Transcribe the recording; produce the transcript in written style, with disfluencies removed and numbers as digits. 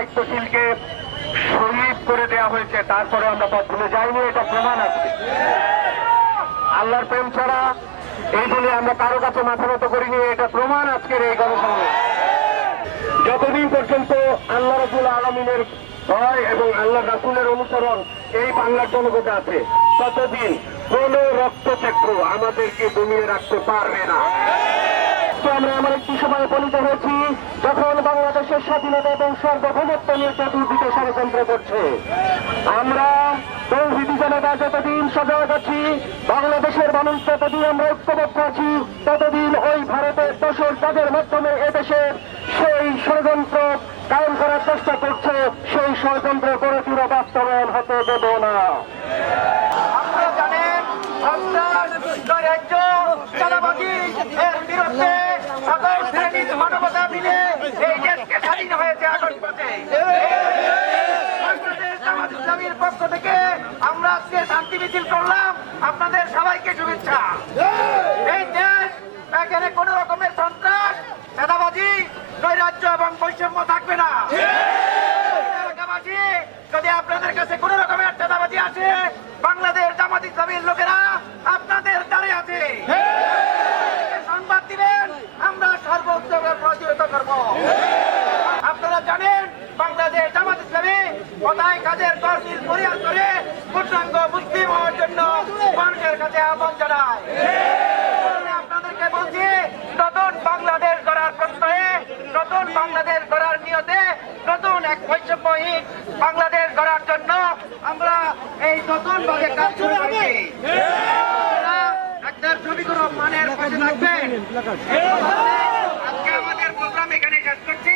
দায়িত্বশীলকে শহীদ করে দেওয়া হয়েছে, তারপরে আমরা পথ ভুলে যাইনি, এটা প্রমাণ আছে। আল্লাহর প্রেম ছাড়া এই বলে আমরা কারো কাছে মাথা নত করিনি, এটা প্রমাণ আজকের এই গণসংগ্রাম। যতদিন পর্যন্ত আল্লাহ রাব্বুল আলামিনের ভয় এবং আল্লাহ রাসূলের অনুসরণ এই বাংলার জনগণে আছে, ততদিন কোন রক্তচক্র আমাদেরকে দমিয়ে রাখতে পারবে না। আমরা এমন একটি সময় উপনীত হয়েছি যখন বাংলাদেশের স্বাধীনতা এবং সার্বভৌমত্ব নিয়ে চতুর্দিকে ষড়যন্ত্র করছে। আমরা তৌহিদি জনতা যতদিন সজাগ আছি, বাংলাদেশের মানুষ যতদিন আমরা ঐক্যবদ্ধ আছি, ততদিন ওই ভারতের দোসর কাজের মাধ্যমে এদেশের সেই ষড়যন্ত্র কায়েম করার চেষ্টা করছে, সেই ষড়যন্ত্র করে পুরো বাস্তবায়ন হতে দেব না। আপনারা জানেন রাজ্য চাঁদাবাজি এর বিরুদ্ধে সকল শ্রেণীর মানবতা মিলে এই দেশকে স্বাধীন হয়েছে আগস্ট মাসে। বাংলাদেশ জামাত ইসলামীর পক্ষ থেকে আমরা আজকে শান্তি মিছিল করলাম, আপনাদের সবাইকে শুভেচ্ছা। এই দেশ এখানে কোন রকমের সন্ত্রাস, চাঁদাবাজি, নৈরাজ্য এবং বৈষম্য থাকবে না। যদি আপনাদের কাছে কোন রকমের চাঁদাবাজি আছে, বাংলাদেশ জামাত ইসলামীর লোকেরা আপনাদের দ্বারে আছে, সংবাদ দিবেন, আমরা সর্বোচ্চ প্রতিহত করব। আপনারা জানেন বাংলাদেশ জামাত ইসলামী কোথায় কাজের তহসিল পরিহার করে পূর্ণাঙ্গ মুসলিম হওয়ার জন্য মানুষের কাছে আহ্বান জানায়। আপনাদেরকে বলছি, নতুন বাংলাদেশ গড়ার প্রত্যয়ে, নতুন বাংলাদেশ গড়ার নিয়তে, নতুন এক বৈষম্যহীন বাংলাদেশ গড়ার জন্য আমরা এই নতুন ভাবে কাজ শুরু করছি। একটা ছবিগুলো মানের পাশে থাকবেন। আজকে আমাদের প্রোগ্রাম এখানে শেষ করছি।